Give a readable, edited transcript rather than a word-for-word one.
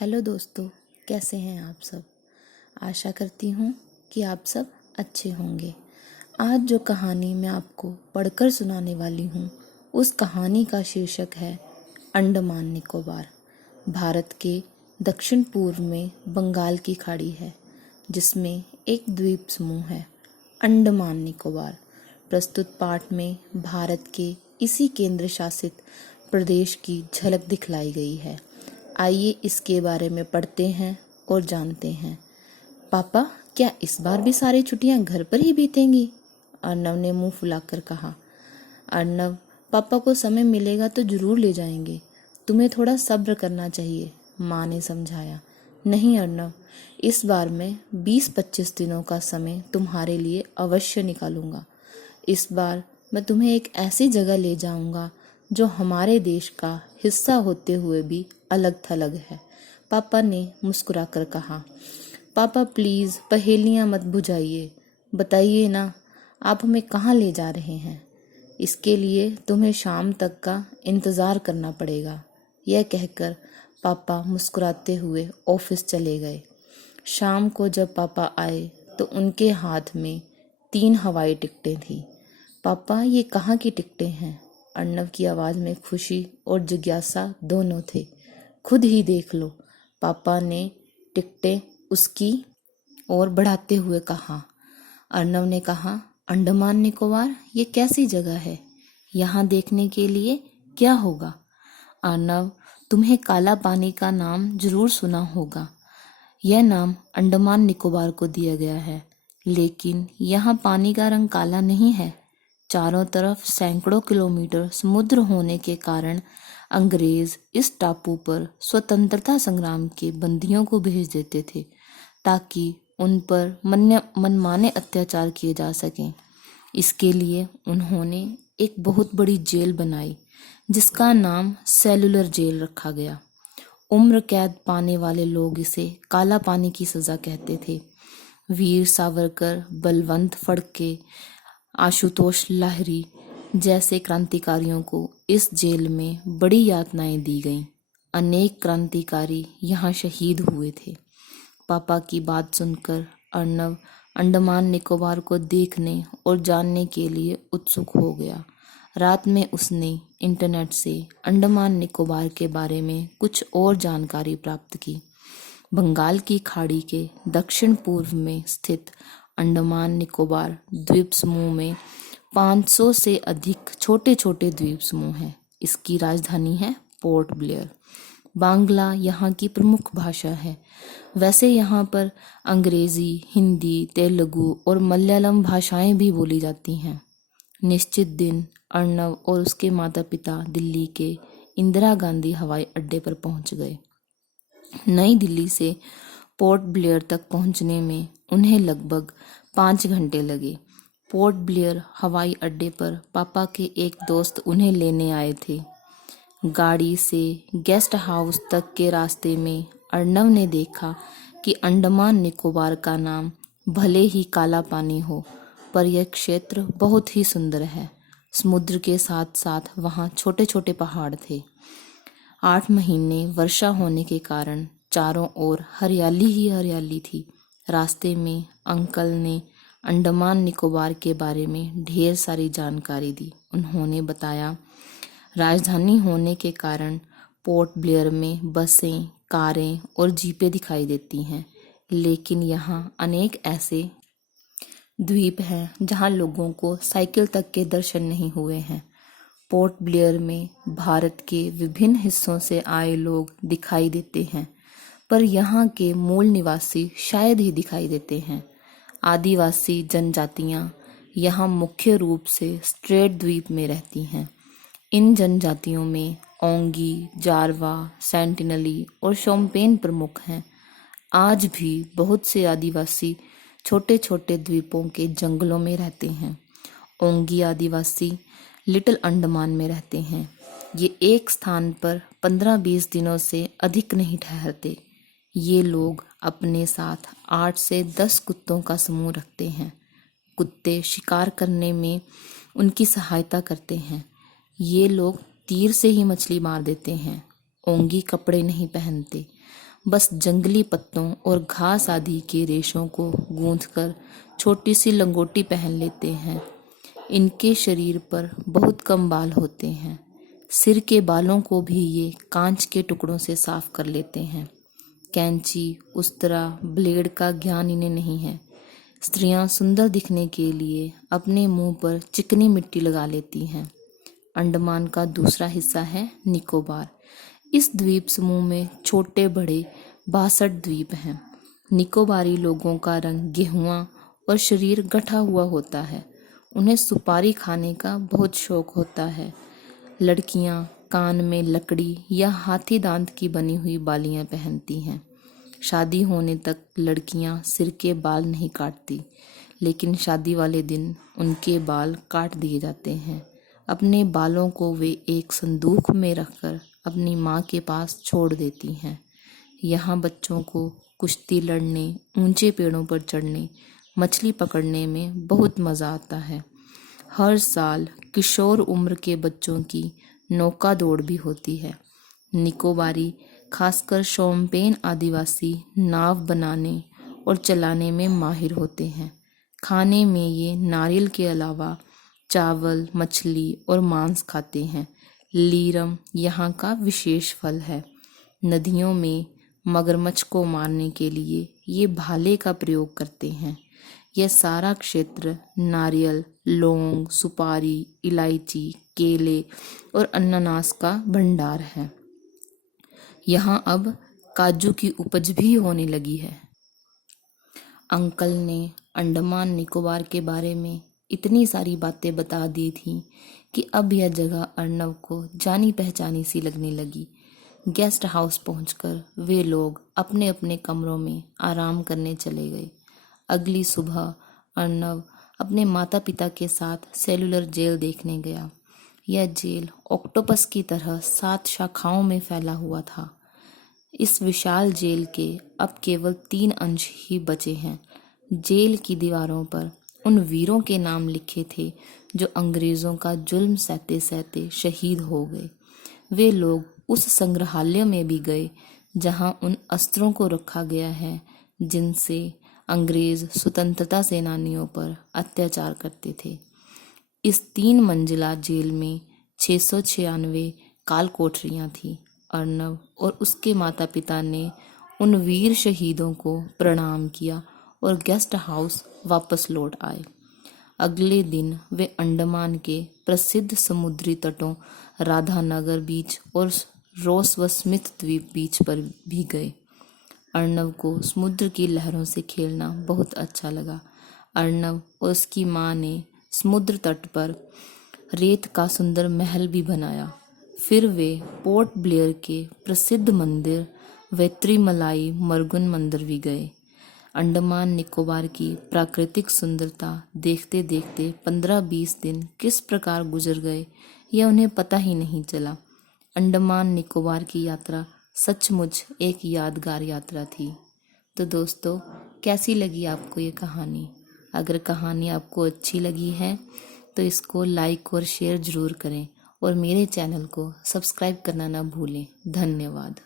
Hello दोस्तों, कैसे हैं आप सब। आशा करती हूँ कि आप सब अच्छे होंगे। आज जो कहानी मैं आपको पढ़कर सुनाने वाली हूँ उस कहानी का शीर्षक है अंडमान निकोबार। भारत के दक्षिण पूर्व में बंगाल की खाड़ी है जिसमें एक द्वीप समूह है अंडमान निकोबार। प्रस्तुत पाठ में भारत के इसी केंद्र शासित प्रदेश की झलक दिखलाई गई है। आइए इसके बारे में पढ़ते हैं और जानते हैं। पापा, क्या इस बार भी सारी छुट्टियां घर पर ही बीतेंगी? अर्नव ने मुंह फुलाकर कहा। अर्नव, पापा को समय मिलेगा तो जरूर ले जाएंगे। तुम्हें थोड़ा सब्र करना चाहिए, माँ ने समझाया। नहीं अर्नव, इस बार मैं 20-25 दिनों का समय तुम्हारे लिए अवश्य निकालूंगा। इस बार मैं तुम्हें एक ऐसी जगह ले जाऊंगा जो हमारे देश का हिस्सा होते हुए भी अलग थलग है, पापा ने मुस्कुराकर कहा। पापा प्लीज पहेलियां मत बुझाइए, बताइए ना आप हमें कहाँ ले जा रहे हैं। इसके लिए तुम्हें शाम तक का इंतज़ार करना पड़ेगा। यह कहकर पापा मुस्कुराते हुए ऑफिस चले गए। शाम को जब पापा आए तो उनके हाथ में 3 हवाई टिकटें थी। पापा, ये कहाँ की टिकटें हैं? अर्नव की आवाज़ में खुशी और जिज्ञासा दोनों थे। खुद ही देख लो, पापा ने टिकटें उसकी ओर बढ़ाते हुए कहा। अर्नव ने कहा, अंडमान निकोबार ये कैसी जगह है? यहाँ देखने के लिए क्या होगा? अर्नव, तुम्हें काला पानी का नाम जरूर सुना होगा। यह नाम अंडमान निकोबार को दिया गया है, लेकिन यहाँ पानी का रंग काला नहीं है। चारों तरफ सैकड़ों किलोमीटर समुद्र होने के कारण अंग्रेज इस टापू पर स्वतंत्रता संग्राम के बंदियों को भेज देते थे ताकि उन पर मनमाने अत्याचार किए जा सकें। इसके लिए उन्होंने एक बहुत बड़ी जेल बनाई जिसका नाम सेलुलर जेल रखा गया। उम्र कैद पाने वाले लोग इसे काला पानी की सजा कहते थे। वीर सावरकर, बलवंत फड़के, आशुतोष लाहिरी जैसे क्रांतिकारियों को इस जेल में बड़ी यातनाएं दी गईं। अनेक क्रांतिकारी यहाँ शहीद हुए थे। पापा की बात सुनकर अर्नव अंडमान निकोबार को देखने और जानने के लिए उत्सुक हो गया। रात में उसने इंटरनेट से अंडमान निकोबार के बारे में कुछ और जानकारी प्राप्त की। बंगाल की खाड़ी के दक्षिण पूर्व में स्थित अंडमान निकोबार द्वीप समूह में 500 से अधिक छोटे छोटे द्वीप समूह हैं। इसकी राजधानी है पोर्ट ब्लेयर। बांग्ला यहाँ की प्रमुख भाषा है। वैसे यहाँ पर अंग्रेजी, हिंदी, तेलुगु और मलयालम भाषाएं भी बोली जाती हैं। निश्चित दिन अर्नव और उसके माता पिता दिल्ली के इंदिरा गांधी हवाई अड्डे पर पहुंच गए। नई दिल्ली से पोर्ट ब्लेयर तक पहुंचने में उन्हें लगभग 5 घंटे लगे। पोर्ट ब्लेयर हवाई अड्डे पर पापा के एक दोस्त उन्हें लेने आए थे। गाड़ी से गेस्ट हाउस तक के रास्ते में अर्नव ने देखा कि अंडमान निकोबार का नाम भले ही काला पानी हो, पर यह क्षेत्र बहुत ही सुंदर है। समुद्र के साथ साथ वहाँ छोटे छोटे पहाड़ थे। 8 महीने वर्षा होने के कारण चारों ओर हरियाली ही हरियाली थी। रास्ते में अंकल ने अंडमान निकोबार के बारे में ढेर सारी जानकारी दी। उन्होंने बताया, राजधानी होने के कारण पोर्ट ब्लेयर में बसें, कारें और जीपें दिखाई देती हैं, लेकिन यहाँ अनेक ऐसे द्वीप हैं जहाँ लोगों को साइकिल तक के दर्शन नहीं हुए हैं। पोर्ट ब्लेयर में भारत के विभिन्न हिस्सों से आए लोग दिखाई देते हैं, पर यहाँ के मूल निवासी शायद ही दिखाई देते हैं। आदिवासी जनजातियाँ यहाँ मुख्य रूप से स्ट्रेट द्वीप में रहती हैं। इन जनजातियों में ओंगी, जारवा, सेंटिनली और शोम्पेन प्रमुख हैं। आज भी बहुत से आदिवासी छोटे छोटे द्वीपों के जंगलों में रहते हैं। ओंगी आदिवासी लिटिल अंडमान में रहते हैं। ये एक स्थान पर 15-20 दिनों से अधिक नहीं ठहरते। ये लोग अपने साथ 8 से 10 कुत्तों का समूह रखते हैं। कुत्ते शिकार करने में उनकी सहायता करते हैं। ये लोग तीर से ही मछली मार देते हैं। ओंगी कपड़े नहीं पहनते। बस जंगली पत्तों और घास आदि के रेशों को गूंथकर छोटी सी लंगोटी पहन लेते हैं। इनके शरीर पर बहुत कम बाल होते हैं। सिर के बालों को भी ये कांच के टुकड़ों से साफ कर लेते हैं। कैंची, उस्तरा, ब्लेड का ज्ञान इन्हें नहीं है। स्त्रियां सुंदर दिखने के लिए अपने मुंह पर चिकनी मिट्टी लगा लेती हैं। अंडमान का दूसरा हिस्सा है निकोबार। इस द्वीप समूह में छोटे बड़े 62 द्वीप हैं। निकोबारी लोगों का रंग गेहुआ और शरीर गठा हुआ होता है। उन्हें सुपारी खाने का बहुत शौक होता है। लड़कियां कान में लकड़ी या हाथी दांत की बनी हुई बालियां पहनती हैं। शादी होने तक लड़कियां सिर के बाल नहीं काटती, लेकिन शादी वाले दिन उनके बाल काट दिए जाते हैं। अपने बालों को वे एक संदूक में रखकर अपनी माँ के पास छोड़ देती हैं। यहाँ बच्चों को कुश्ती लड़ने, ऊंचे पेड़ों पर चढ़ने, मछली पकड़ने में बहुत मज़ा आता है। हर साल किशोर उम्र के बच्चों की नौका दौड़ भी होती है। निकोबारी खासकर शोम्पेन आदिवासी नाव बनाने और चलाने में माहिर होते हैं। खाने में ये नारियल के अलावा चावल, मछली और मांस खाते हैं। लीरम यहाँ का विशेष फल है। नदियों में मगरमच्छ को मारने के लिए ये भाले का प्रयोग करते हैं। यह सारा क्षेत्र नारियल, लौंग, सुपारी, इलायची, केले और अनानास का भंडार है। यहाँ अब काजू की उपज भी होने लगी है। अंकल ने अंडमान निकोबार के बारे में इतनी सारी बातें बता दी थी कि अब यह जगह अर्नव को जानी पहचानी सी लगने लगी। गेस्ट हाउस पहुंचकर वे लोग अपने अपने कमरों में आराम करने चले गए। अगली सुबह अर्नव अपने माता पिता के साथ सेलुलर जेल देखने गया। यह जेल ऑक्टोपस की तरह 7 शाखाओं में फैला हुआ था। इस विशाल जेल के अब केवल 3 अंश ही बचे हैं। जेल की दीवारों पर उन वीरों के नाम लिखे थे जो अंग्रेज़ों का जुल्म सहते सहते शहीद हो गए। वे लोग उस संग्रहालय में भी गए जहां उन अस्त्रों को रखा गया है जिनसे अंग्रेज़ स्वतंत्रता सेनानियों पर अत्याचार करते थे। इस 3 मंजिला जेल में 696 काल कोठरियाँ थीं। अर्नव और उसके माता पिता ने उन वीर शहीदों को प्रणाम किया और गेस्ट हाउस वापस लौट आए। अगले दिन वे अंडमान के प्रसिद्ध समुद्री तटों राधानगर बीच और रोस व स्मिथ द्वीप बीच पर भी गए। अर्नव को समुद्र की लहरों से खेलना बहुत अच्छा लगा। अर्नव और उसकी माँ ने समुद्र तट पर रेत का सुंदर महल भी बनाया। फिर वे पोर्ट ब्लेयर के प्रसिद्ध मंदिर वेत्रीमलाई मरगुन मंदिर भी गए। अंडमान निकोबार की प्राकृतिक सुंदरता देखते देखते 15-20 दिन किस प्रकार गुजर गए यह उन्हें पता ही नहीं चला। अंडमान निकोबार की यात्रा सचमुच एक यादगार यात्रा थी। तो दोस्तों, कैसी लगी आपको ये कहानी? अगर कहानी आपको अच्छी लगी है तो इसको लाइक और शेयर ज़रूर करें और मेरे चैनल को सब्सक्राइब करना ना भूलें। धन्यवाद।